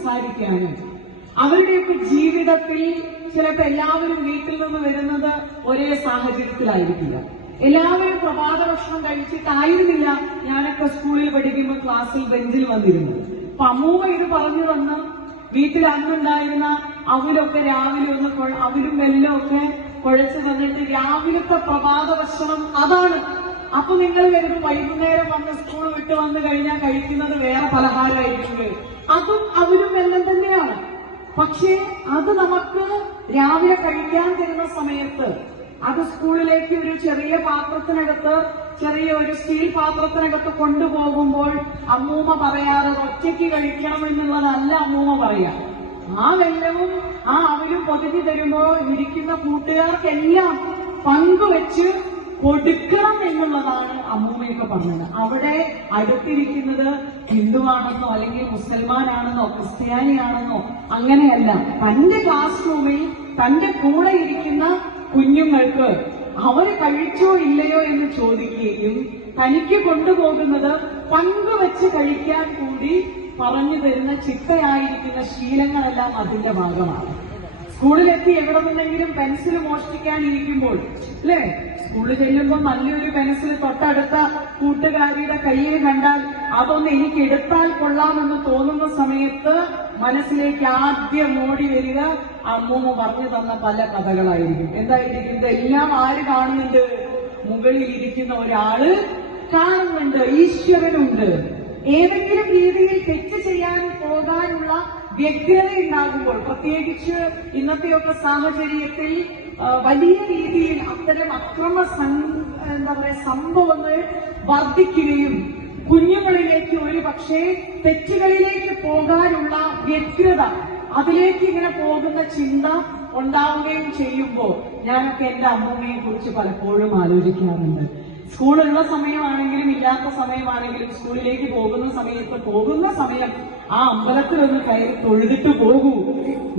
സംസാരിക്കാനും. അവരുടെയൊക്കെ ജീവിതത്തിൽ ചിലപ്പോൾ എല്ലാവരും വീട്ടിൽ നിന്ന് വരുന്നത് ഒരേ സാഹചര്യത്തിലായിരിക്കില്ല. എല്ലാവരും പ്രഭാത ഭക്ഷണം കഴിച്ചിട്ടായിരുന്നില്ല ഞാനൊക്കെ സ്കൂളിൽ പഠിക്കുമ്പോൾ ക്ലാസ്സിൽ ബെഞ്ചിൽ വന്നിരുന്നത്. അപ്പൊ അമ്മൂമ്മ ഇത് പറഞ്ഞു വന്ന് വീട്ടിൽ അന്നുണ്ടായിരുന്ന അവരൊക്കെ രാവിലെ ഒന്ന് അവരും വെല്ലം ഒക്കെ കുഴച്ച് വന്നിട്ട് രാവിലത്തെ പ്രഭാത ഭക്ഷണം അതാണ്. അപ്പൊ നിങ്ങൾ വരുന്നു വൈകുന്നേരം വന്ന് സ്കൂൾ വിട്ട് വന്നു കഴിഞ്ഞാൽ കഴിക്കുന്നത് വേറെ പലഹാരമായിരിക്കും അതും അവരും വെല്ലം തന്നെയാണ്. പക്ഷേ അത് നമുക്ക് രാവിലെ കഴിക്കാൻ തരുന്ന സമയത്ത് അത് സ്കൂളിലേക്ക് ഒരു ചെറിയ പാത്രത്തിനകത്ത് ചെറിയ ഒരു സ്റ്റീൽ പാത്രത്തിനകത്ത് കൊണ്ടുപോകുമ്പോൾ അമ്മൂമ്മ പറയാറ് ഒറ്റയ്ക്ക് കഴിക്കണം എന്നുള്ളതല്ല അമ്മൂമ്മ പറയാ. ആ വെല്ലവും ആ അവരും പൊതുതി തരുമ്പോ ഇരിക്കുന്ന കൂട്ടുകാർക്കെല്ലാം പങ്കുവെച്ച് കൊടുക്കണം എന്നുള്ളതാണ് അമ്മൂമ്മയൊക്കെ പറഞ്ഞത്. അവിടെ അടുത്തിരിക്കുന്നത് ഹിന്ദുവാണെന്നോ അല്ലെങ്കിൽ മുസൽമാനാണെന്നോ ക്രിസ്ത്യാനിയാണെന്നോ അങ്ങനെയല്ല. തന്റെ ക്ലാസ് റൂമിൽ തന്റെ കൂടെ ഇരിക്കുന്ന കുഞ്ഞുങ്ങൾക്ക് അവർ കഴിച്ചോ ഇല്ലയോ എന്ന് ചോദിക്കുകയും തനിക്ക് കൊണ്ടുപോകുന്നത് പങ്കുവെച്ച് കഴിക്കാൻ കൂടി പറഞ്ഞു തരുന്ന ചിട്ടയായിരിക്കുന്ന ശീലങ്ങളെല്ലാം അതിന്റെ ഭാഗമാണ്. സ്കൂളിലെത്തി എവിടെ നിന്നെങ്കിലും പെൻസിൽ മോഷ്ടിക്കാനിരിക്കുമ്പോൾ അല്ലേ? സ്കൂളിൽ ചെല്ലുമ്പോൾ നല്ലൊരു പെൻസിൽ തൊട്ടടുത്ത കൂട്ടുകാരിയുടെ കയ്യിൽ കണ്ടാൽ അതൊന്ന് എനിക്ക് എടുത്താൽ കൊള്ളാമെന്ന് തോന്നുന്ന സമയത്ത് മനസ്സിലേക്ക് ആദ്യം ഓടി വരിക അമ്മൂമ്മ പറഞ്ഞു തന്ന പല കഥകളായിരിക്കും. എന്തായിരിക്കും? ഇതെല്ലാം ആര് കാണുന്നുണ്ട്? മുകളിൽ ഇരിക്കുന്ന ഒരാൾ കാണുന്നുണ്ട് ഈശ്വരനുണ്ട്. ഏതെങ്കിലും രീതിയിൽ തെറ്റ് ചെയ്യാൻ പോകാനുള്ള വ്യഗ്രത ഉണ്ടാകുമ്പോൾ പ്രത്യേകിച്ച് ഇന്നത്തെയൊക്കെ സാഹചര്യത്തിൽ വലിയ രീതിയിൽ അത്തരം അക്രമ എന്താ പറയുക സംഭവങ്ങൾ വർദ്ധിക്കുകയും കുഞ്ഞുങ്ങളിലേക്ക് ഒരു പക്ഷേ തെറ്റുകളിലേക്ക് പോകാനുള്ള വ്യഗ്രത അതിലേക്ക് ഇങ്ങനെ പോകുന്ന ചിന്ത ഉണ്ടാവുകയും ചെയ്യുമ്പോൾ ഞാനൊക്കെ എന്റെ അമ്മൂമ്മയെ കുറിച്ച് പലപ്പോഴും ആലോചിക്കാറുണ്ട്. സ്കൂളുള്ള സമയമാണെങ്കിലും ഇല്ലാത്ത സമയമാണെങ്കിലും സ്കൂളിലേക്ക് പോകുന്ന സമയത്ത് പോകുന്ന സമയം ആ അമ്പലത്തിൽ ഒന്ന് കയറി തൊഴുതിട്ട് പോകൂ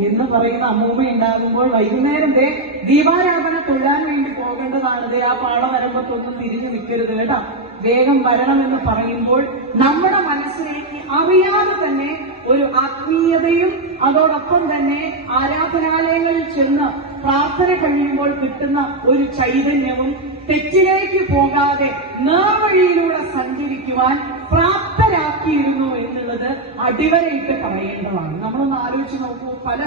എന്ന് പറയുന്ന അമ്മൂമ്മ ഉണ്ടാകുമ്പോൾ വൈകുന്നേരം ദേ ദീപാരാധന തൊഴാൻ വേണ്ടി പോകേണ്ടതാണ്. ദേ ആ പാള വരമ്പത്തൊന്നും തിരിഞ്ഞു നിൽക്കരുത് കേട്ടാ. വേഗം വരണമെന്ന് പറയുമ്പോൾ നമ്മുടെ മനസ്സിലേക്ക് അറിയാതെ തന്നെ ഒരു ആത്മീയതയും അതോടൊപ്പം തന്നെ ആരാധനാലയങ്ങളിൽ ചെന്ന് പ്രാർത്ഥന കഴിയുമ്പോൾ കിട്ടുന്ന ഒരു ചൈതന്യവും തെറ്റിലേക്ക് പോകാതെ നേർവഴിയിലൂടെ സഞ്ചരിക്കുവാൻ പ്രാപ്തരാക്കിയിരുന്നു എന്നുള്ളത് അടിവരയിട്ട് പറയേണ്ടതാണ്. നമ്മളൊന്ന് ആലോചിച്ച് നോക്കൂ പല